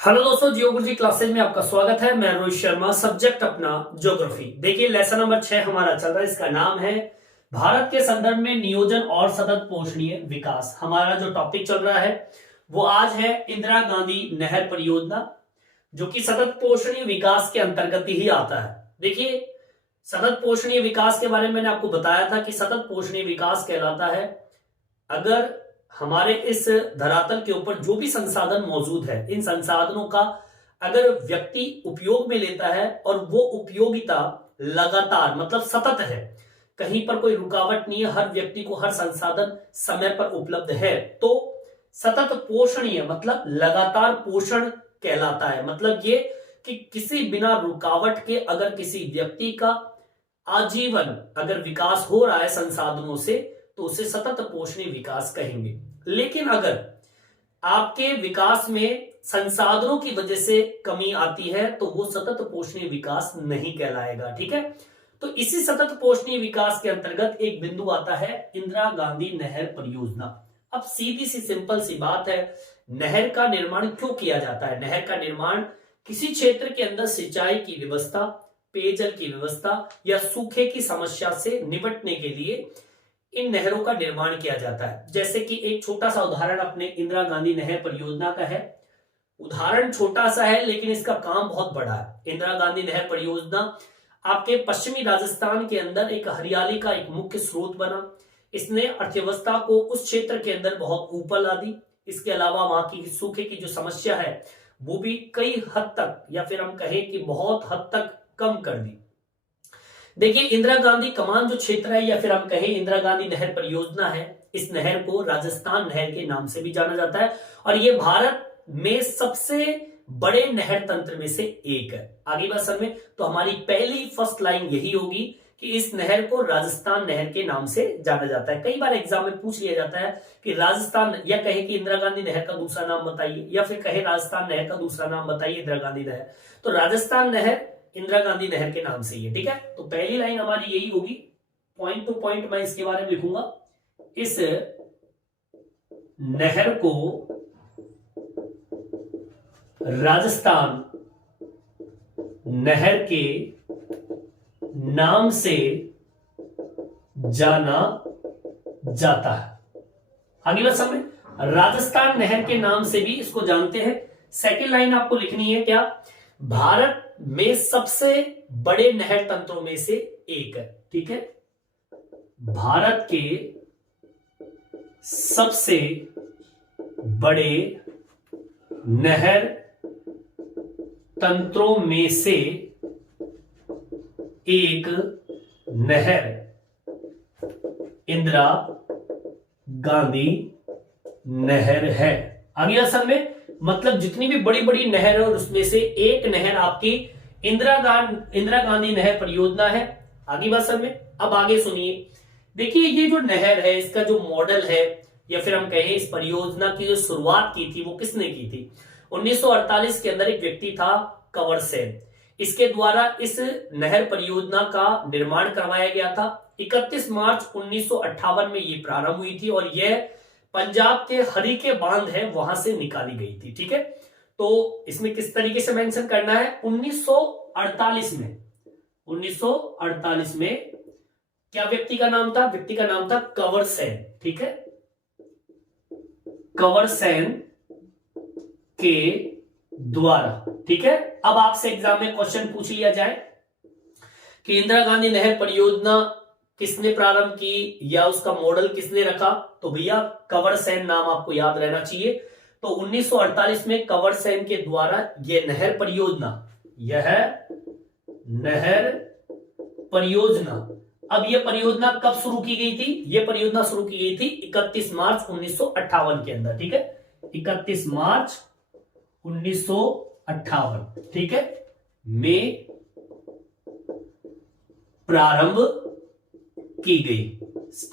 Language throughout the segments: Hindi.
हेलो दोस्तों, जियो गुरुजी क्लासेज में आपका स्वागत है। मैं रोहित शर्मा, सब्जेक्ट अपना ज्योग्राफी। देखिए लेसन नंबर 6 हमारा चल रहा है। इसका नाम है भारत के संदर्भ में नियोजन और सतत पोषणीय विकास। हमारा जो टॉपिक चल रहा है वो आज है इंदिरा गांधी नहर परियोजना, जो कि सतत पोषणीय विकास के अंतर्गत ही आता है। देखिए सतत पोषणीय विकास के बारे में मैंने आपको बताया था कि सतत पोषणीय विकास कहलाता है अगर हमारे इस धरातल के ऊपर जो भी संसाधन मौजूद है, इन संसाधनों का अगर व्यक्ति उपयोग में लेता है और वो उपयोगिता लगातार मतलब सतत है, कहीं पर कोई रुकावट नहीं है, हर व्यक्ति को हर संसाधन समय पर उपलब्ध है, तो सतत पोषणीय मतलब लगातार पोषण कहलाता है। मतलब ये कि किसी बिना रुकावट के अगर किसी व्यक्ति का आजीवन अगर विकास हो रहा है संसाधनों से, तो उसे सतत पोषणीय विकास कहेंगे। लेकिन अगर आपके विकास में संसाधनों की वजह से कमी आती है तो वो सतत पोषणीय विकास नहीं कहलाएगा। ठीक है, तो इसी सतत पोषणीय विकास के अंतर्गत एक बिंदु आता है इंदिरा गांधी नहर परियोजना। अब सीधी सी सिंपल सी बात है, नहर का निर्माण क्यों किया जाता है? नहर का निर्माण किसी क्षेत्र के अंदर सिंचाई की व्यवस्था, पेयजल की व्यवस्था या सूखे की समस्या से निपटने के लिए इन नहरों का निर्माण किया जाता है। जैसे कि एक छोटा सा उदाहरण अपने इंदिरा गांधी नहर परियोजना का है। उदाहरण छोटा सा है लेकिन इसका काम बहुत बड़ा है। इंदिरा गांधी नहर परियोजना आपके पश्चिमी राजस्थान के अंदर एक हरियाली का एक मुख्य स्रोत बना। इसने अर्थव्यवस्था को उस क्षेत्र के अंदर बहुत ऊपर ला दी। इसके अलावा वहां की सूखे की जो समस्या है वो भी कई हद तक या फिर हम कहें कि बहुत हद तक कम कर दी। देखिए इंदिरा गांधी कमान जो क्षेत्र है या फिर हम कहें इंदिरा गांधी नहर परियोजना है, इस नहर को राजस्थान नहर के नाम से भी जाना जाता है और ये भारत में सबसे बड़े नहर तंत्र में से एक है। आगे बात समझ में, तो हमारी पहली फर्स्ट लाइन यही होगी कि इस नहर को राजस्थान नहर के नाम से जाना जाता है। कई बार एग्जाम में पूछ लिया जाता है कि राजस्थान, या कहे कि इंदिरा गांधी नहर का दूसरा नाम बताइए, या फिर कहे राजस्थान नहर का दूसरा नाम बताइए इंदिरा गांधी नहर। तो राजस्थान नहर इंदिरा गांधी नहर के नाम से ही है। ठीक है, तो पहली लाइन हमारी यही होगी। पॉइंट टू पॉइंट मैं इसके बारे में लिखूंगा, इस नहर को राजस्थान नहर के नाम से जाना जाता है। आगे बात समझ में, राजस्थान नहर के नाम से भी इसको जानते हैं। सेकेंड लाइन आपको लिखनी है क्या? भारत में सबसे बड़े नहर तंत्रों में से एक है। ठीक है, भारत के सबसे बड़े नहर तंत्रों में से एक नहर इंदिरा गांधी नहर है। आगे असल में मतलब जितनी भी बड़ी बड़ी नहर है उसमें से एक नहर आपकी इंदिरा गांधी नहर परियोजना है। आगे बात समझ में, अब आगे सुनिए। देखिए ये जो नहर है इसका जो मॉडल है या फिर हम कहें इस परियोजना की जो शुरुआत की थी वो किसने की थी? 1948 के अंदर एक व्यक्ति था कंवर सेन। इसके द्वारा इस नहर परियोजना का निर्माण करवाया गया था। 31 मार्च 1958 में ये प्रारंभ हुई थी और यह पंजाब के हरीके बांध है वहां से निकाली गई थी। ठीक है, तो इसमें किस तरीके से मेंशन करना है? 1948 में क्या व्यक्ति का नाम था? व्यक्ति का नाम था कंवर सेन। ठीक है, कंवर सेन के द्वारा। ठीक है, अब आपसे एग्जाम में क्वेश्चन पूछ लिया जाए कि इंदिरा गांधी नहर परियोजना किसने प्रारंभ की या उसका मॉडल किसने रखा, तो भैया कंवर सेन नाम आपको याद रहना चाहिए। तो 1948 में कंवर सेन के द्वारा यह नहर परियोजना, अब यह परियोजना कब शुरू की गई थी? यह परियोजना शुरू की गई थी 31 मार्च 1958 के अंदर। ठीक है, 31 मार्च 1958 ठीक है में प्रारंभ की गई।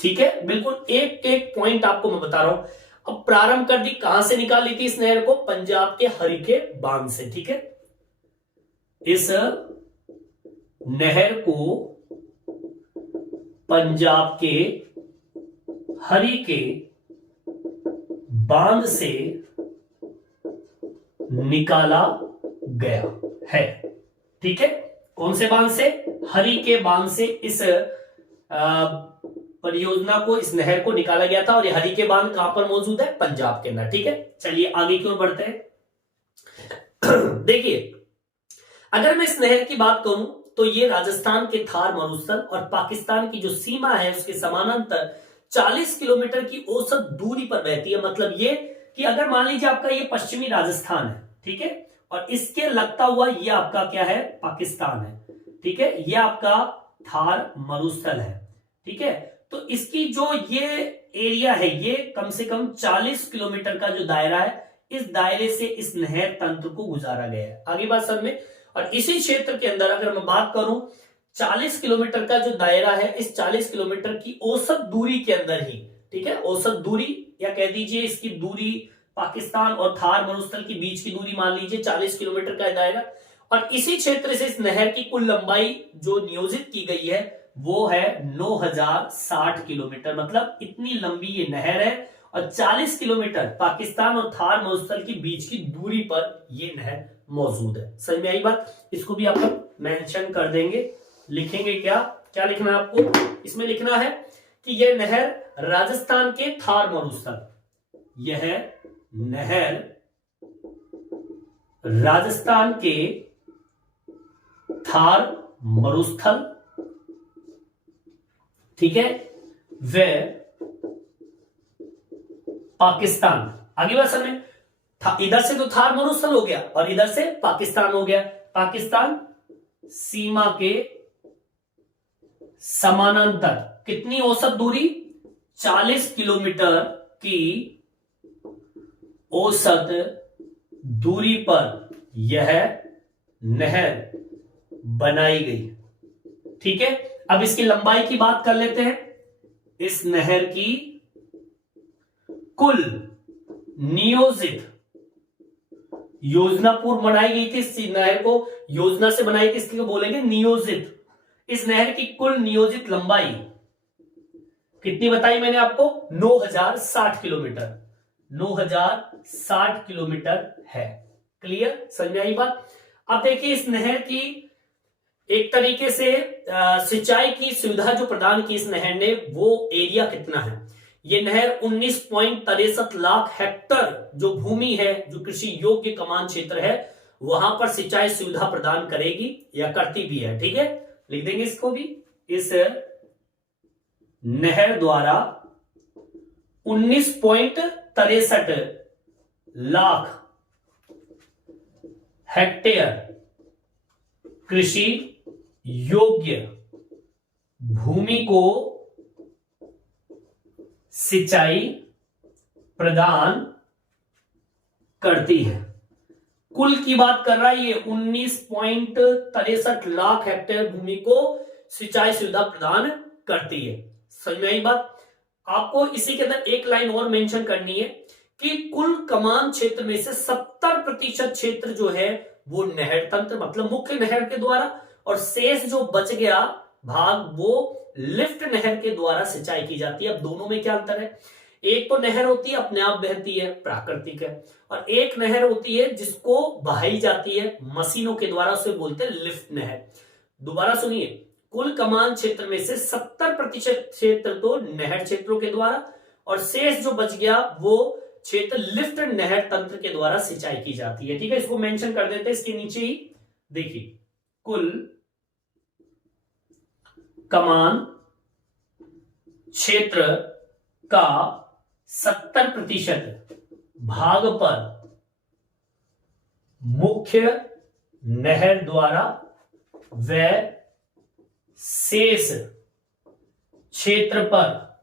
ठीक है, बिल्कुल एक एक पॉइंट आपको मैं बता रहा हूं। अब प्रारंभ कर दी, कहां से निकाली थी इस नहर को? पंजाब के हरीके बांध से। ठीक है, इस नहर को पंजाब के हरीके बांध से निकाला गया है। ठीक है, कौन से बांध से? हरि के बांध से इस परियोजना को, इस नहर को निकाला गया था। और ये हरि के बांध कहां पर मौजूद है? पंजाब के अंदर। ठीक है, चलिए आगे की ओर बढ़ते हैं। देखिए, अगर मैं इस नहर की बात करूं तो ये राजस्थान के थार मरुस्थल और पाकिस्तान की जो सीमा है उसके समानांतर 40 किलोमीटर की औसत दूरी पर बहती है। मतलब ये कि अगर मान लीजिए आपका ये पश्चिमी राजस्थान है, ठीक है, और इसके लगता हुआ ये आपका क्या है? पाकिस्तान है। ठीक है, ये आपका थार मरुस्थल है। ठीक है, तो इसकी जो ये एरिया है ये कम से कम 40 किलोमीटर का जो दायरा है, इस दायरे से इस नहर तंत्र को गुजारा गया है। आगे बात समझ में। और इसी क्षेत्र के अंदर अगर मैं बात करूं, 40 किलोमीटर का जो दायरा है, इस 40 किलोमीटर की औसत दूरी के अंदर ही, ठीक है, औसत दूरी या कह दीजिए इसकी दूरी, पाकिस्तान और थार मरुस्थल के बीच की दूरी मान लीजिए 40 किलोमीटर का दायरा। और इसी क्षेत्र से इस नहर की कुल लंबाई जो नियोजित की गई है वो है 9060 किलोमीटर। मतलब इतनी लंबी ये नहर है और 40 किलोमीटर पाकिस्तान और थार मरुस्थल के बीच की दूरी पर ये नहर मौजूद है। समझ में आई बात? इसको भी आप मेंशन कर देंगे, लिखेंगे क्या क्या लिखना है आपको? इसमें लिखना है कि यह नहर राजस्थान के थार मरुस्थल, यह नहर राजस्थान के थार मरुस्थल, ठीक है, व पाकिस्तान, आगे बात समझ, इधर से तो थार मरुस्थल हो गया और इधर से पाकिस्तान हो गया, पाकिस्तान सीमा के समानांतर कितनी औसत दूरी? 40 किलोमीटर की औसत दूरी पर यह नहर बनाई गई। ठीक है, अब इसकी लंबाई की बात कर लेते हैं। इस नहर की कुल नियोजित, योजना पूर्व बनाई गई थी, इस नहर को योजना से बनाई थी, इसलिए बोलेंगे नियोजित। इस नहर की कुल नियोजित लंबाई कितनी बताई मैंने आपको? 9060 किलोमीटर, 9060 किलोमीटर है। क्लियर, समझ में आई बात? अब देखिए, इस नहर की एक तरीके से सिंचाई की सुविधा जो प्रदान की इस नहर ने, वो एरिया कितना है? ये नहर 19.63 लाख हेक्टर जो भूमि है, जो कृषि योग्य कमान क्षेत्र है, वहां पर सिंचाई सुविधा प्रदान करेगी या करती भी है। ठीक है, लिख देंगे इसको भी। इस नहर द्वारा 19.63 लाख हेक्टेयर कृषि योग्य भूमि को सिंचाई प्रदान करती है। कुल की बात कर रहा है ये 19.63 लाख हेक्टेयर भूमि को सिंचाई सुविधा प्रदान करती है। समझ में आई बात? आपको इसी के अंदर एक लाइन और मेंशन करनी है कि कुल कमान क्षेत्र में से 70% क्षेत्र जो है वो नहर तंत्र मतलब मुख्य नहर के द्वारा, और शेष जो बच गया भाग वो लिफ्ट नहर के द्वारा सिंचाई की जाती है। अब दोनों में क्या अंतर है? एक तो नहर होती है अपने आप बहती है, प्राकृतिक है, और एक नहर होती है जिसको बहाई जाती है मशीनों के द्वारा, उसे बोलते हैं लिफ्ट नहर। दोबारा सुनिए, कुल कमान क्षेत्र में से 70% क्षेत्र तो नहर क्षेत्रों के द्वारा, और शेष जो बच गया वो क्षेत्र लिफ्ट नहर तंत्र के द्वारा सिंचाई की जाती है। ठीक है, इसको मेंशन कर देते हैं इसके नीचे ही। देखिए, कुल कमान क्षेत्र का 70% भाग पर मुख्य नहर द्वारा व शेष क्षेत्र पर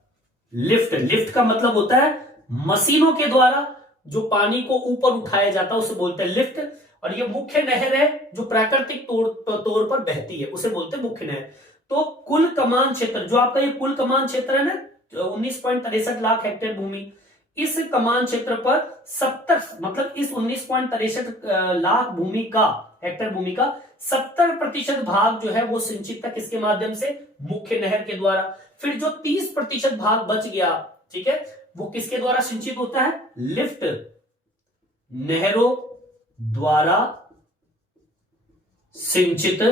लिफ्ट, लिफ्ट का मतलब होता है मशीनों के द्वारा जो पानी को ऊपर उठाया जाता है उसे बोलते हैं लिफ्ट, और ये मुख्य नहर है जो प्राकृतिक तौर पर बहती है उसे बोलते हैं मुख्य नहर। तो कुल कमान क्षेत्र जो आपका ये कुल कमान क्षेत्र है ना, 19.63 लाख हेक्टेयर भूमि, इस कमान क्षेत्र पर 70 मतलब इस 19.63 लाख भूमि का हेक्टेयर भूमि का 70% भाग जो है वो सिंचित था किसके माध्यम से? मुख्य नहर के द्वारा। फिर जो 30% भाग बच गया, ठीक है, वो किसके द्वारा सिंचित होता है? लिफ्ट नहरों द्वारा सिंचित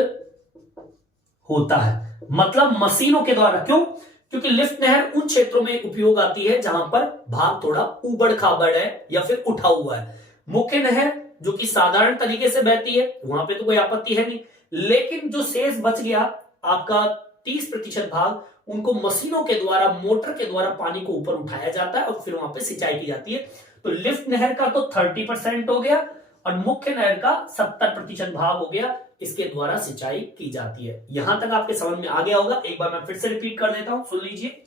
होता है, मतलब मशीनों के द्वारा। क्यों? क्योंकि लिफ्ट नहर उन क्षेत्रों में उपयोग आती है जहां पर भाग थोड़ा उबड़ खाबड़ है या फिर उठा हुआ है। मुख्य नहर जो कि साधारण तरीके से बहती है, वहां पे तो कोई आपत्ति है नहीं, लेकिन जो शेष बच गया आपका 30% भाग, उनको मशीनों के द्वारा, मोटर के द्वारा पानी को ऊपर उठाया जाता है और फिर वहां पे सिंचाई की जाती है। तो लिफ्ट नहर का तो 30% हो गया और मुख्य नहर का 70% भाग हो गया, इसके द्वारा सिंचाई की जाती है। यहां तक आपके समझ में आ गया होगा। एक बार मैं फिर से रिपीट कर देता हूं, सुन लीजिए।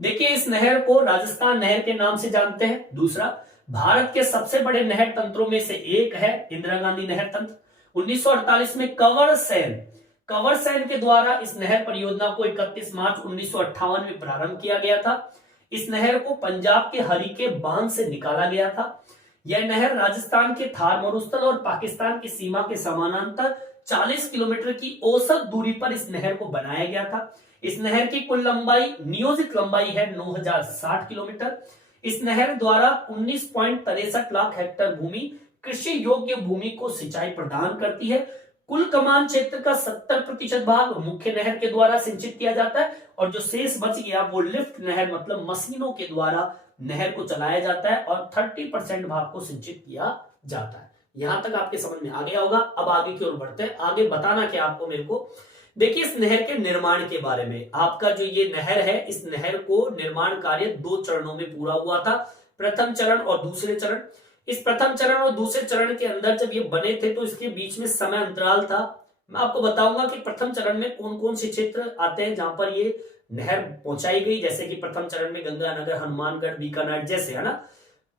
देखिए, इस नहर को राजस्थान नहर के नाम से जानते हैं। दूसरा, भारत के सबसे बड़े नहर तंत्रों में से एक है इंदिरा गांधी नहर तंत्र। 1948 में कंवर सेन के द्वारा इस नहर परियोजना को 31 मार्च 1958 में प्रारंभ किया गया था। इस नहर को पंजाब के हरीके बांध से निकाला गया था। यह नहर राजस्थान के थार मरुस्थल और पाकिस्तान की सीमा के समानांतर 40 किलोमीटर की औसत दूरी पर इस नहर को बनाया गया था। इस नहर की कुल लंबाई, नियोजित लंबाई है 9060 किलोमीटर। इस नहर द्वारा 19.63 लाख हेक्टेयर भूमि, कृषि योग्य भूमि को सिंचाई प्रदान करती है। कुल कमान क्षेत्र का 70% भाग मुख्य नहर के द्वारा सिंचित किया जाता है और जो शेष बच गया वो लिफ्ट नहर, मतलब मशीनों के द्वारा नहर को चलाया जाता है और 30% भाग को सिंचित किया जाता है। यहां तक आपके समझ में आ गया होगा। अब आगे की ओर बढ़ते हैं। आगे बताना क्या आपको मेरे को, देखिए इस नहर के निर्माण के बारे में। आपका जो ये नहर है, इस नहर को निर्माण कार्य 2 चरणों में पूरा हुआ था, प्रथम चरण और दूसरे चरण। इस प्रथम चरण और दूसरे चरण के अंदर जब ये बने थे तो इसके बीच में समय अंतराल था। मैं आपको बताऊंगा कि प्रथम चरण में कौन कौन से क्षेत्र आते हैं जहां पर ये नहर पहुंचाई गई, जैसे कि प्रथम चरण में गंगानगर, हनुमानगढ़, बीकानेर जैसे, है ना।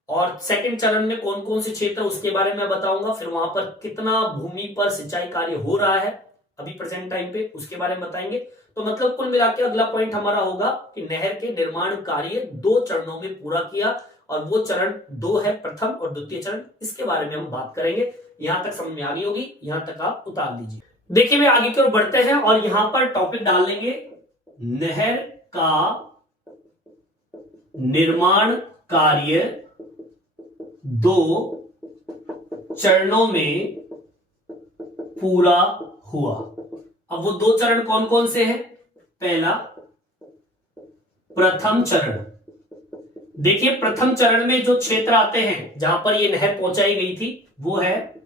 और सेकंड चरण में कौन कौन से क्षेत्र, उसके बारे में बताऊंगा। फिर वहां पर कितना भूमि पर सिंचाई कार्य हो रहा है अभी प्रेजेंट टाइम पे, उसके बारे में बताएंगे। तो मतलब कुल मिलाकर अगला पॉइंट हमारा होगा कि नहर के निर्माण कार्य 2 चरणों में पूरा किया और वो चरण 2 है, प्रथम और द्वितीय चरण। इसके बारे में हम बात करेंगे। यहां तक समझ में आ गई होगी, यहां तक आप उतार लीजिए। देखिए, मैं आगे की ओर बढ़ते हैं और यहां पर टॉपिक डाल लेंगे नहर का निर्माण कार्य 2 चरणों में पूरा हुआ। अब वो 2 चरण कौन कौन से हैं? पहला, प्रथम चरण। देखिए, प्रथम चरण में जो क्षेत्र आते हैं जहां पर ये नहर पहुंचाई गई थी वो है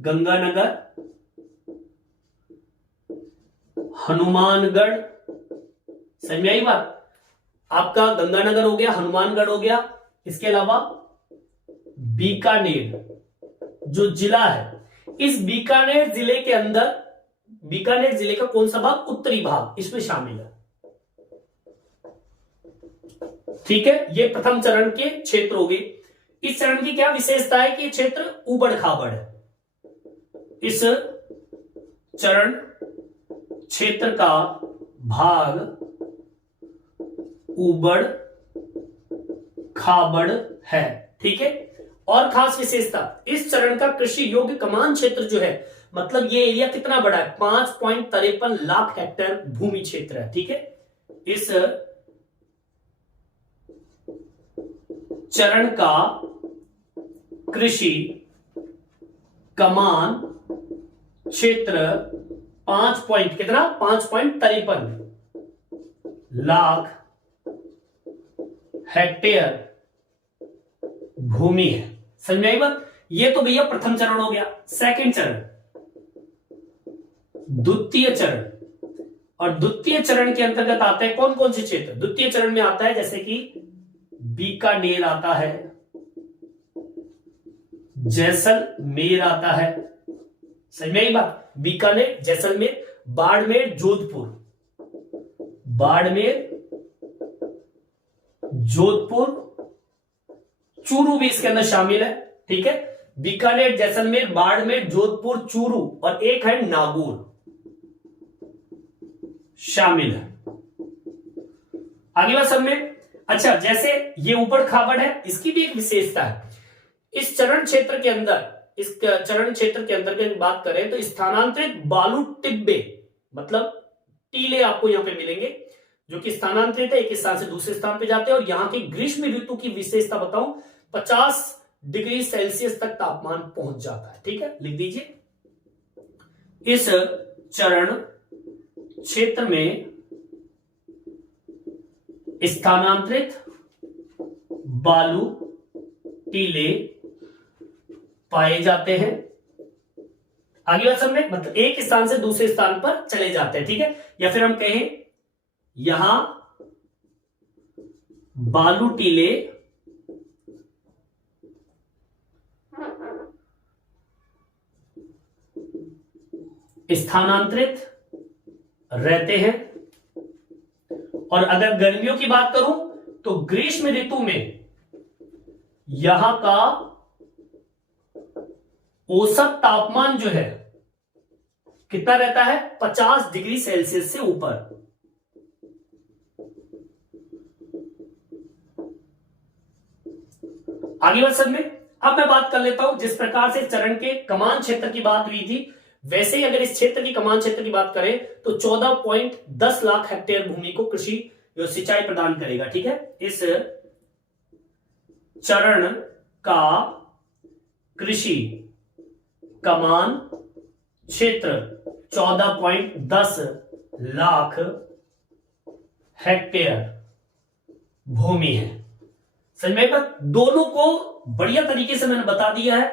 गंगानगर, हनुमानगढ़। समझ में आई बात? आपका गंगानगर हो गया, हनुमानगढ़ हो गया, इसके अलावा बीकानेर जो जिला है, इस बीकानेर जिले के अंदर, बीकानेर जिले का कौन सा भाग? उत्तरी भाग इसमें शामिल है। ठीक है, ये प्रथम चरण के क्षेत्र हो गए। इस चरण की क्या विशेषता है कि ये क्षेत्र उबड़ खाबड़ है। इस चरण क्षेत्र का भाग उबड़ खाबड़ है। ठीक है, और खास विशेषता, इस चरण का कृषि योग्य कमान क्षेत्र जो है, मतलब ये एरिया कितना बड़ा है? 5.53 लाख हेक्टेयर भूमि क्षेत्र है। ठीक है, इस चरण का कृषि कमान क्षेत्र 5.53 लाख हेक्टेयर भूमि है। समझ में आई बात? ये तो भैया प्रथम चरण हो गया। सेकंड चरण, द्वितीय चरण। और द्वितीय चरण के अंतर्गत आते हैं कौन कौन से क्षेत्र? द्वितीय चरण में आता है जैसे कि बीकानेर आता है, जैसलमेर आता है। समझ में आई बात? बीकानेर, जैसलमेर, बाड़मेर, जोधपुर, बाड़मेर, जोधपुर, चूरू भी इसके अंदर शामिल है। ठीक है, बीकानेर, जैसलमेर, बाड़मेर, जोधपुर, चूरू और एक है नागौर शामिल है। आगे बात सब में। अच्छा, जैसे ये ऊबड़ खाबड़ है, इसकी भी एक विशेषता है। इस चरण क्षेत्र के अंदर, इस चरण क्षेत्र के अंदर की बात करें तो स्थानांतरित बालू टिब्बे, मतलब टीले आपको यहां पे मिलेंगे जो कि स्थानांतरित है, एक स्थान से दूसरे स्थान पे जाते हैं। और यहाँ की ग्रीष्म ऋतु की विशेषता बताऊं, 50 डिग्री सेल्सियस तक तापमान पहुंच जाता है। ठीक है, लिख दीजिए। इस चरण क्षेत्र में स्थानांतरित बालू टीले पाए जाते हैं। आगे बात समझे, मतलब एक स्थान से दूसरे स्थान पर चले जाते हैं। ठीक है, या फिर हम कहें यहां बालू टीले स्थानांतरित रहते हैं। और अगर गर्मियों की बात करूं तो ग्रीष्म ऋतु में यहां का औसत तापमान जो है कितना रहता है, 50 डिग्री सेल्सियस से ऊपर। आगे बढ़ सकते हैं। अब मैं बात कर लेता हूं, जिस प्रकार से चरण के कमान क्षेत्र की बात हुई थी, वैसे ही अगर इस क्षेत्र की कमान क्षेत्र की बात करें तो 14.10 लाख हेक्टेयर भूमि को कृषि जो सिंचाई प्रदान करेगा। ठीक है, इस चरण का कृषि कमान क्षेत्र 14.10 लाख हेक्टेयर भूमि है। समझ में? दोनों को बढ़िया तरीके से मैंने बता दिया है,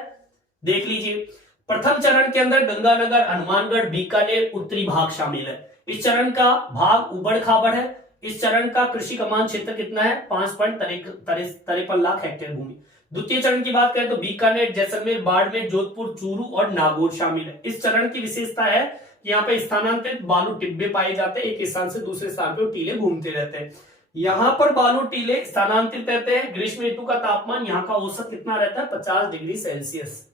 देख लीजिए। प्रथम चरण के अंदर गंगानगर, हनुमानगढ़, बीकानेर उत्तरी भाग शामिल है। इस चरण का भाग उबड़ खाबड़ है। इस चरण का कृषि कमान क्षेत्र कितना है, 5.53 लाख हेक्टेयर भूमि। द्वितीय चरण की बात करें तो बीकानेर, जैसलमेर, बाड़मेर, जोधपुर, चूरू और नागौर शामिल है। इस चरण की विशेषता है कि यहाँ पे स्थानांतरित बालू टिब्बे पाए जाते हैं। एक स्थान से दूसरे स्थान पर टीले घूमते रहते हैं। यहां पर बालू टीले स्थानांतरित रहते हैं। ग्रीष्म ऋतु का तापमान यहाँ का औसत कितना रहता है, 50 डिग्री सेल्सियस।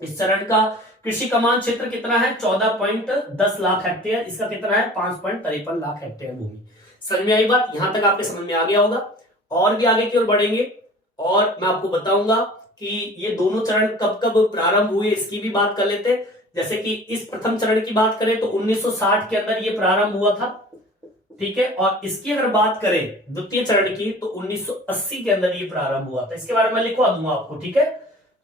इस चरण का कृषि कमान क्षेत्र कितना है, 14.10 लाख हेक्टेयर। इसका कितना है, 5.53 लाख हेक्टेयर भूमि। समझ में आई बात? यहां तक आपके समझ में आ गया होगा। और भी आगे की ओर बढ़ेंगे और मैं आपको बताऊंगा कि ये दोनों चरण कब कब प्रारंभ हुए, इसकी भी बात कर लेते हैं। जैसे कि इस प्रथम चरण की बात करें तो 1960 के अंदर ये प्रारंभ हुआ था। ठीक है, और इसकी अगर बात करें द्वितीय चरण की तो 1980 के अंदर ये प्रारंभ हुआ था। इसके बारे में लिखवा दूंगा आपको। ठीक है,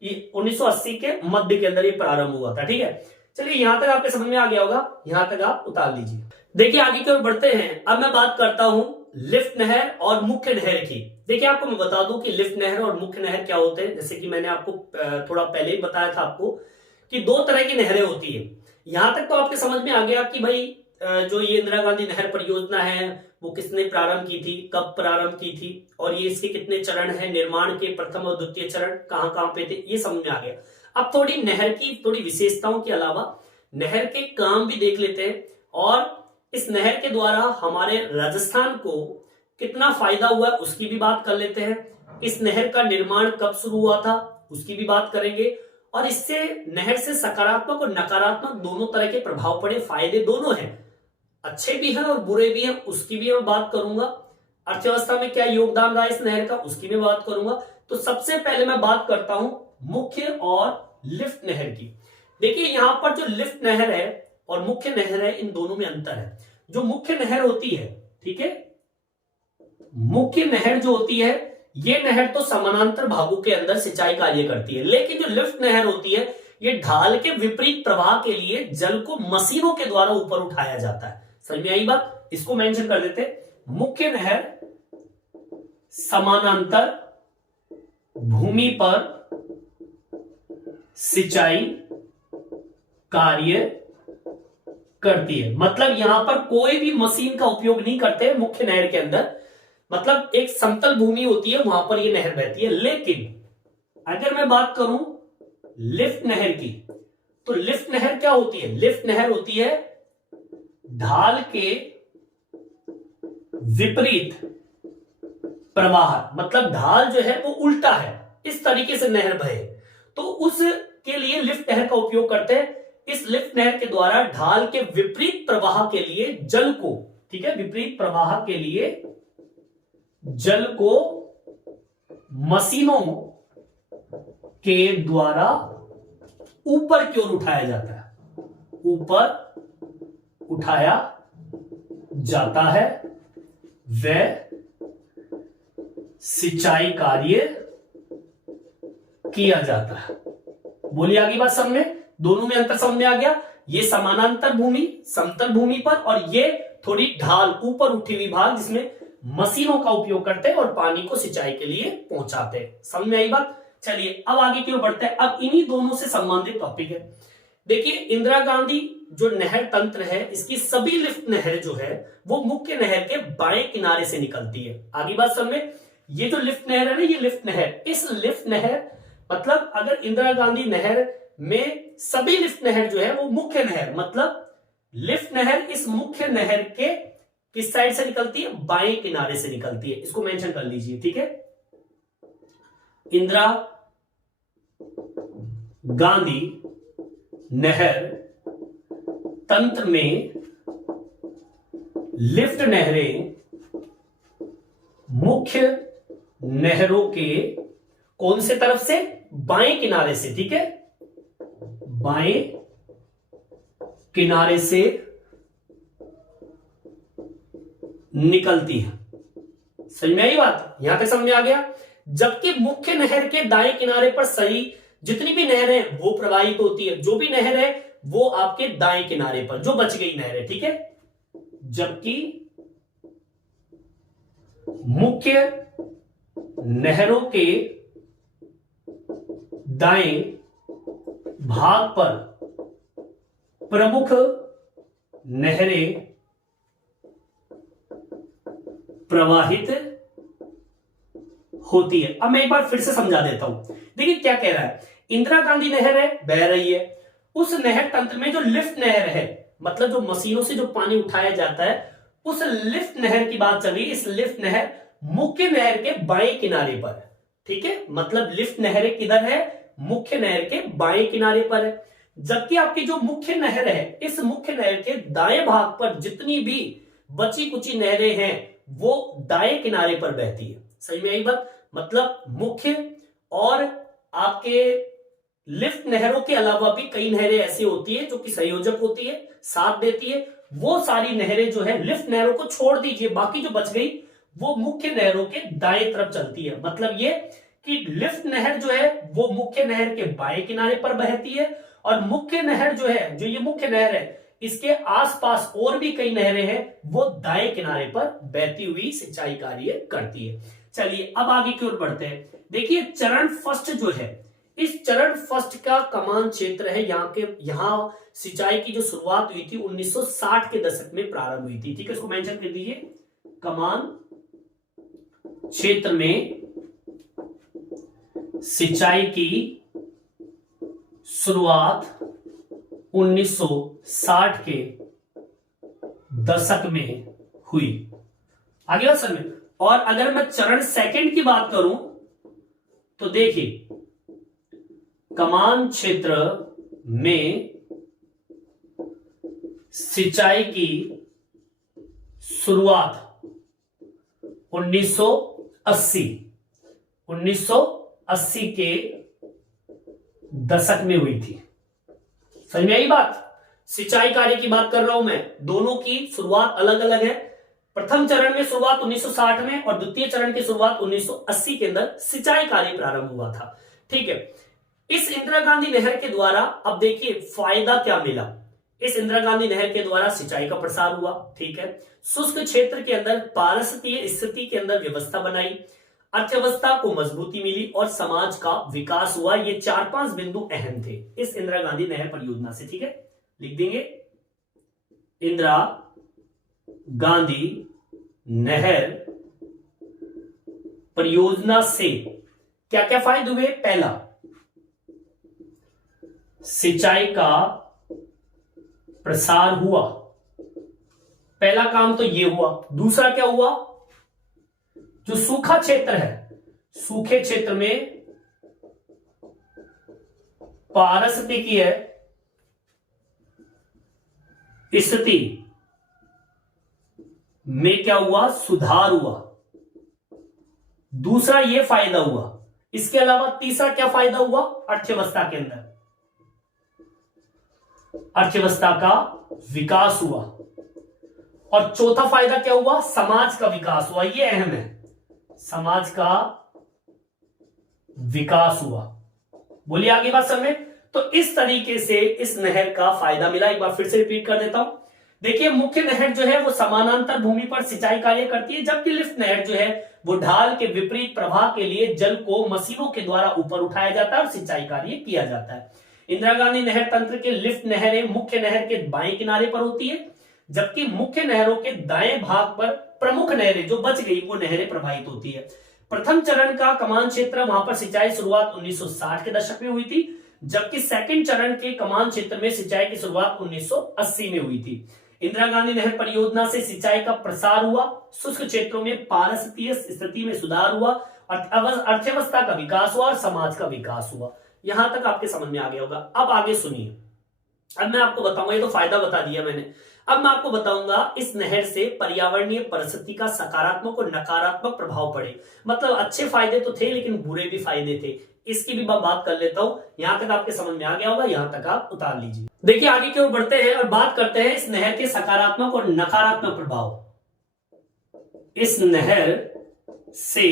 ये 1980 के मध्य के अंदर ये प्रारंभ हुआ था। ठीक है, चलिए यहां तक आपके समझ में आ गया होगा, यहां तक आप उतार लीजिए। देखिए आगे की ओर बढ़ते हैं। अब मैं बात करता हूं लिफ्ट नहर और मुख्य नहर की। देखिए आपको मैं बता दूं कि लिफ्ट नहर और मुख्य नहर क्या होते हैं। जैसे कि मैंने आपको थोड़ा पहले ही बताया था आपको कि दो तरह की नहरें होती है। यहां तक तो आपके समझ में आ गया कि भाई जो ये इंदिरा गांधी नहर परियोजना है वो किसने प्रारंभ की थी, कब प्रारंभ की थी, और ये इसके कितने चरण हैं, निर्माण के प्रथम और द्वितीय चरण कहां कहां पे थे, ये समझ में आ गया। अब थोड़ी नहर की थोड़ी विशेषताओं के अलावा नहर के काम भी देख लेते हैं और इस नहर के द्वारा हमारे राजस्थान को कितना फायदा हुआ उसकी भी बात कर लेते हैं। इस नहर का निर्माण कब शुरू हुआ था उसकी भी बात करेंगे, और इससे नहर से सकारात्मक और नकारात्मक दोनों तरह के प्रभाव पड़े, फायदे दोनों हैं, अच्छे भी हैं और बुरे भी हैं, उसकी भी मैं बात करूंगा। अर्थव्यवस्था में क्या योगदान रहा इस नहर का उसकी भी बात करूंगा। तो सबसे पहले मैं बात करता हूं मुख्य और लिफ्ट नहर की। देखिए यहां पर जो लिफ्ट नहर है और मुख्य नहर है, इन दोनों में अंतर है। जो मुख्य नहर होती है, ठीक है, मुख्य नहर जो होती है ये नहर तो समानांतर भागों के अंदर सिंचाई कार्य करती है, लेकिन जो लिफ्ट नहर होती है ये ढाल के विपरीत प्रवाह के लिए जल को मशीनों के द्वारा ऊपर उठाया जाता है। समझ में आई बात? इसको मेंशन कर देते। मुख्य नहर समानांतर भूमि पर सिंचाई कार्य करती है, मतलब यहां पर कोई भी मशीन का उपयोग नहीं करते मुख्य नहर के अंदर, मतलब एक समतल भूमि होती है वहां पर ये नहर बहती है। लेकिन अगर मैं बात करूं लिफ्ट नहर की, तो लिफ्ट नहर क्या होती है? लिफ्ट नहर होती है ढाल के विपरीत प्रवाह, मतलब ढाल जो है वो उल्टा है, इस तरीके से नहर बहे, तो उसके लिए लिफ्ट नहर का उपयोग करते हैं। इस लिफ्ट नहर के द्वारा ढाल के विपरीत प्रवाह के लिए जल को, ठीक है, विपरीत प्रवाह के लिए जल को मशीनों के द्वारा ऊपर की ओर उठाया जाता है, ऊपर उठाया जाता है, वह सिंचाई कार्य किया जाता है। बोलिए आगे बात समझ में, दोनों में अंतर समझ में आ गया। ये समानांतर भूमि समतल भूमि पर, और ये थोड़ी ढाल ऊपर उठी हुई भाग जिसमें मशीनों का उपयोग करते हैं और पानी को सिंचाई के लिए पहुंचाते हैं। समझ में आई बात। चलिए अब आगे की ओर बढ़ते हैं। अब इन्हीं दोनों से संबंधित टॉपिक है। देखिए इंदिरा गांधी जो नहर तंत्र है, इसकी सभी लिफ्ट नहर जो है वो मुख्य नहर के बाएं किनारे से निकलती है। आगे बात समझ में, ये जो लिफ्ट नहर है ना, ये लिफ्ट नहर, इस लिफ्ट नहर मतलब अगर इंदिरा गांधी नहर में सभी लिफ्ट नहर जो है वो मुख्य नहर, मतलब लिफ्ट नहर इस मुख्य नहर के किस साइड से निकलती है, बाएं किनारे से निकलती है। इसको मेंशन कर लीजिए, ठीक है। इंदिरा गांधी नहर तंत्र में लिफ्ट नहरें मुख्य नहरों के कौन से तरफ से, बाएं किनारे से, ठीक है, बाएं किनारे से निकलती है। समझ में आई बात, यहां तक समझ में आ गया। जबकि मुख्य नहर के दाएं किनारे पर सही जितनी भी नहरें हैं वो प्रवाहित होती है, जो भी नहर है वो आपके दाएं किनारे पर, जो बच गई नहर है, ठीक है। जबकि मुख्य नहरों के दाएं भाग पर प्रमुख नहरें प्रवाहित होती है। अब मैं एक बार फिर से समझा देता हूं। देखिए क्या कह रहा है, इंदिरा गांधी नहर है, बह रही है, उस नहर तंत्र में जो लिफ्ट नहर है, मतलब जो मशीनों से जो पानी उठाया जाता है, उस लिफ्ट नहर की बात चल रही है। इस लिफ्ट नहर मुख्य नहर के बाएं किनारे पर है, ठीक है। मतलब लिफ्ट नहर किधर है, मुख्य नहर के बाएं किनारे पर है। जबकि आपकी जो मुख्य नहर है, इस मुख्य नहर के दाएं भाग पर जितनी भी बची कुची नहरें हैं वो दाएं किनारे पर बहती है। सही में यही बात, मतलब मुख्य और आपके लिफ्ट नहरों के अलावा भी कई नहरें ऐसी होती है जो कि संयोजक होती है, साथ देती है। वो सारी नहरें जो है, लिफ्ट नहरों को छोड़ दीजिए, बाकी जो बच गई वो मुख्य नहरों के दाएं तरफ चलती है। मतलब ये कि लिफ्ट नहर जो है वो मुख्य नहर के बाएं किनारे पर बहती है, और मुख्य नहर जो है, जो ये मुख्य नहर है, इसके आसपास और भी कई नहरें हैं वो दाएं किनारे पर बहती हुई सिंचाई कार्य करती है। चलिए अब आगे की ओर बढ़ते हैं। देखिए चरण फर्स्ट जो है, इस चरण फर्स्ट का कमान क्षेत्र है, यहां सिंचाई की जो शुरुआत हुई थी 1960 के दशक में प्रारंभ हुई थी, ठीक है। इसको मेंशन कर दीजिए, कमान क्षेत्र में सिंचाई की शुरुआत 1960 के दशक में हुई। आगे बात समझ में। और अगर मैं चरण सेकंड की बात करूं तो देखिए कमान क्षेत्र में सिंचाई की शुरुआत 1980 के दशक में हुई थी। समझ में आई बात, सिंचाई कार्य की बात कर रहा हूं मैं, दोनों की शुरुआत अलग अलग है। प्रथम चरण में शुरुआत 1960 में और द्वितीय चरण की शुरुआत 1980 के अंदर सिंचाई कार्य प्रारंभ हुआ था, ठीक है। इस इंदिरा गांधी नहर के द्वारा अब देखिए फायदा क्या मिला। इस इंदिरा गांधी नहर के द्वारा सिंचाई का प्रसार हुआ, ठीक है। शुष्क क्षेत्र के अंदर पारिस्थितिकीय स्थिति के अंदर व्यवस्था बनाई, अर्थव्यवस्था को मजबूती मिली और समाज का विकास हुआ। ये 4-5 बिंदु अहम थे इस इंदिरा गांधी नहर परियोजना से, ठीक है। लिख देंगे, इंदिरा गांधी नहर परियोजना से क्या क्या फायदे हुए। पहला, सिंचाई का प्रसार हुआ, पहला काम तो ये हुआ। दूसरा क्या हुआ, जो सूखा क्षेत्र है, सूखे क्षेत्र में पारिस्थितिकीय स्थिति में क्या हुआ, सुधार हुआ। दूसरा ये फायदा हुआ। इसके अलावा तीसरा क्या फायदा हुआ, अर्थव्यवस्था के अंदर अर्थव्यवस्था का विकास हुआ। और चौथा फायदा क्या हुआ, समाज का विकास हुआ। ये अहम है, समाज का विकास हुआ। बोलिए आगे बात समझ में। तो इस तरीके से इस नहर का फायदा मिला। एक बार फिर से रिपीट कर देता हूं। देखिए मुख्य नहर जो है वो समानांतर भूमि पर सिंचाई कार्य करती है, जबकि लिफ्ट नहर जो है वो ढाल के विपरीत प्रवाह के लिए जल को मशीनों के द्वारा ऊपर उठाया जाता है और सिंचाई कार्य किया जाता है। इंदिरा गांधी नहर तंत्र के लिफ्ट नहरें मुख्य नहर के बाएं किनारे पर होती है, जबकि मुख्य नहरों के दाएं भाग पर प्रमुख नहरें जो बच गई वो नहरें प्रवाहित होती है। प्रथम चरण का कमान क्षेत्र वहां पर सिंचाई शुरुआत 1960 के दशक में हुई थी, जबकि सेकंड चरण के कमान क्षेत्र में सिंचाई की शुरुआत 1980 में हुई थी। इंदिरा गांधी नहर परियोजना से सिंचाई का प्रसार हुआ, शुष्क क्षेत्रों में पारिस्थितिकीय स्थिति में सुधार हुआ, अर्थव्यवस्था का विकास हुआ और समाज का विकास हुआ। यहां तक आपके समझ में आ गया होगा। अब आगे सुनिए। अब मैं आपको बताऊंगा, ये तो फायदा बता दिया मैंने, अब मैं आपको बताऊंगा इस नहर से पर्यावरणीय परिस्थिति का सकारात्मक और नकारात्मक प्रभाव पड़े। मतलब अच्छे फायदे तो थे लेकिन बुरे भी फायदे थे, इसकी भी बात कर लेता हूं। यहां तक आपके समझ में आ गया होगा, यहां तक आप उतार लीजिए। देखिए आगे की ओर बढ़ते हैं और बात करते हैं इस नहर के सकारात्मक और नकारात्मक प्रभाव। इस नहर से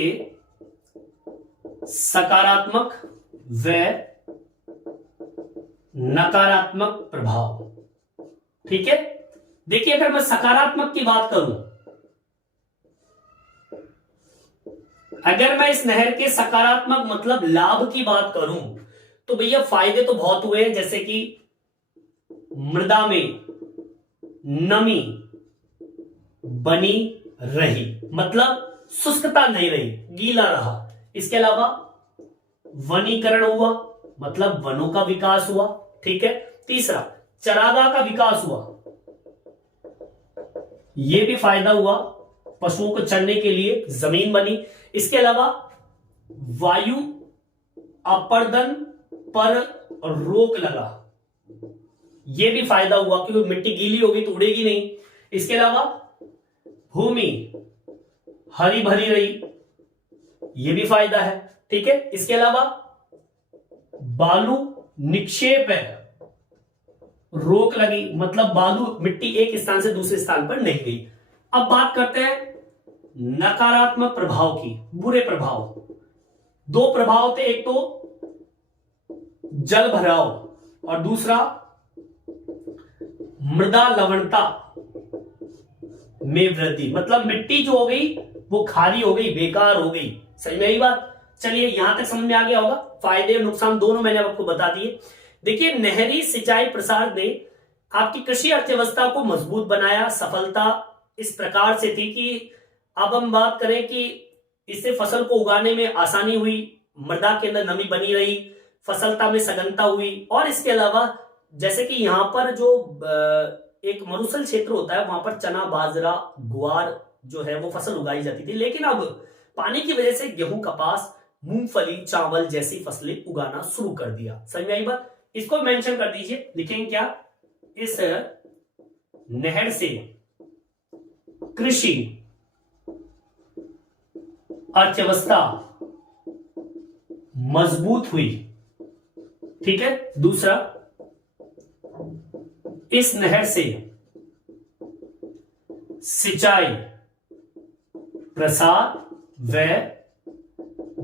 सकारात्मक व नकारात्मक प्रभाव, ठीक है। देखिए अगर मैं सकारात्मक की बात करूं, अगर मैं इस नहर के सकारात्मक मतलब लाभ की बात करूं तो भैया फायदे तो बहुत हुए हैं, जैसे कि मृदा में नमी बनी रही, मतलब शुष्कता नहीं रही, गीला रहा। इसके अलावा वनीकरण हुआ, मतलब वनों का विकास हुआ, ठीक है। तीसरा, चरागाह का विकास हुआ, यह भी फायदा हुआ, पशुओं को चरने के लिए जमीन बनी। इसके अलावा वायु अपर्दन पर रोक लगा, यह भी फायदा हुआ क्योंकि मिट्टी गीली होगी तो उड़ेगी नहीं। इसके अलावा भूमि हरी भरी रही, यह भी फायदा है, ठीक है। इसके अलावा बालू निक्षेप है, रोक लगी, मतलब बालू मिट्टी एक स्थान से दूसरे स्थान पर नहीं गई। अब बात करते हैं नकारात्मक प्रभाव की, बुरे प्रभाव। दो प्रभाव थे, एक तो जल भराव और दूसरा मृदा लवणता में वृद्धि, मतलब मिट्टी जो हो गई वो खारी हो गई, बेकार हो गई। सही में यही बात। चलिए यहां तक समझ में आ गया होगा। फायदे और नुकसान दोनों मैंने आपको बता दिए। देखिए नहरी सिंचाई प्रसार ने आपकी कृषि अर्थव्यवस्था को मजबूत बनाया। सफलता इस प्रकार से थी कि अब हम बात करें कि इससे फसल को उगाने में आसानी हुई, मृदा के अंदर नमी बनी रही, फसलता में सघनता हुई। और इसके अलावा जैसे कि यहां पर जो एक मरुस्थल क्षेत्र होता है वहां पर चना, बाजरा, ग्वार जो है वो फसल उगाई जाती थी, लेकिन अब पानी की वजह से गेहूं, कपास, मूंगफली, चावल जैसी फसलें उगाना शुरू कर दिया। समझ में आई बात। इसको मेंशन कर दीजिए, लिखेंगे क्या, इस नहर से कृषि अर्थव्यवस्था मजबूत हुई, ठीक है। दूसरा, इस नहर से सिंचाई प्रसार व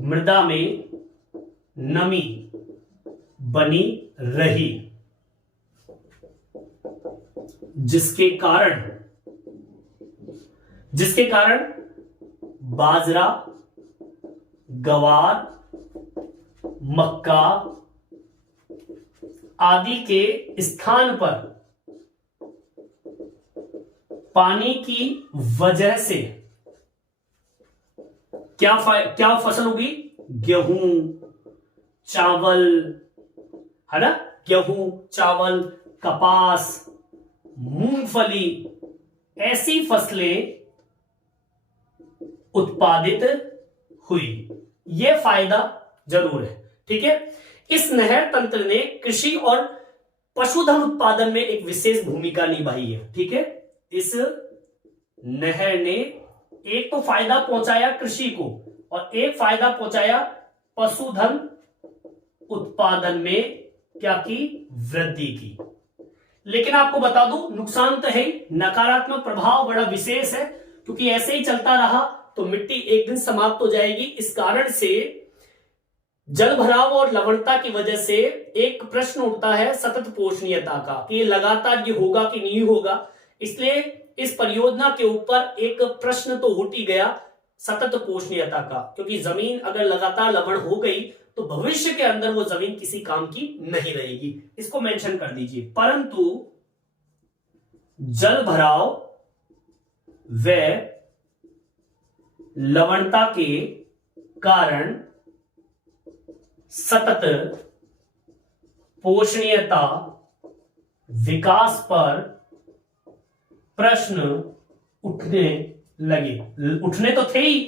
मृदा में नमी बनी रही, जिसके कारण बाजरा, गवार, मक्का आदि के स्थान पर पानी की वजह से क्या फसल होगी, गेहूं, चावल, है ना, गेहूं, चावल, कपास, मूंगफली ऐसी फसलें उत्पादित हुई। यह फायदा जरूर है, ठीक है। इस नहर तंत्र ने कृषि और पशुधन उत्पादन में एक विशेष भूमिका निभाई है, ठीक है। इस नहर ने एक तो फायदा पहुंचाया कृषि को और एक फायदा पहुंचाया पशुधन उत्पादन में क्या की, वृद्धि की। लेकिन आपको बता दूं नुकसान तो है, नकारात्मक प्रभाव बड़ा विशेष है, क्योंकि ऐसे ही चलता रहा तो मिट्टी एक दिन समाप्त हो जाएगी। इस कारण से जल भराव और लवणता की वजह से एक प्रश्न उठता है सतत पोषणीयता का कि लगातार ये होगा कि नहीं होगा। इसलिए इस परियोजना के ऊपर एक प्रश्न तो उठ ही गया सतत पोषणीयता का, क्योंकि जमीन अगर लगातार लवण हो गई तो भविष्य के अंदर वो जमीन किसी काम की नहीं रहेगी। इसको मेंशन कर दीजिए। परंतु जल भराव व लवणता के कारण सतत पोषणीयता विकास पर प्रश्न उठने तो थे ही,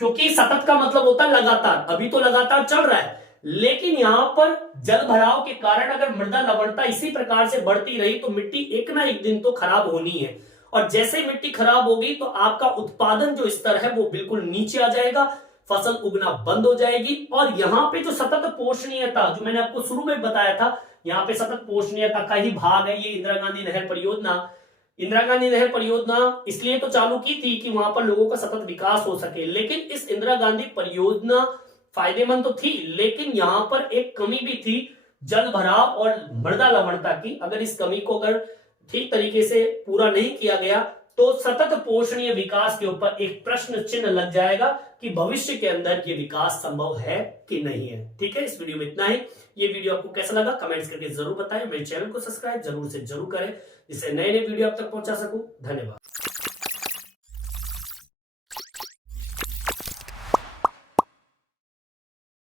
क्योंकि सतत का मतलब होता है लगातार। अभी तो लगातार चल रहा है, लेकिन यहां पर जल भराव के कारण अगर मृदा लवणता इसी प्रकार से बढ़ती रही तो मिट्टी एक ना एक दिन तो खराब होनी है। और जैसे मिट्टी खराब होगी तो आपका उत्पादन जो स्तर है वो बिल्कुल नीचे आ जाएगा, फसल उगना बंद हो जाएगी। और यहाँ पे जो सतत पोषणीयता, जो मैंने आपको शुरू में बताया था, यहाँ पे सतत पोषणीयता का ही भाग है ये इंदिरा गांधी नहर परियोजना। इंदिरा गांधी नहर परियोजना इसलिए तो चालू की थी कि वहां पर लोगों का सतत विकास हो सके। लेकिन इस इंदिरा गांधी परियोजना फायदेमंद तो थी, लेकिन यहां पर एक कमी भी थी जल भराव और मृदा लवणता की। अगर इस कमी को अगर ठीक तरीके से पूरा नहीं किया गया तो सतत पोषणीय विकास के ऊपर एक प्रश्न चिन्ह लग जाएगा कि भविष्य के अंदर ये विकास संभव है कि नहीं है। ठीक है, इस वीडियो में इतना ही। ये वीडियो आपको कैसा लगा कमेंट्स करके जरूर बताएं। मेरे चैनल को सब्सक्राइब जरूर से जरूर करें, जिससे नए नए वीडियो आप तक पहुंचा सकूं। धन्यवाद।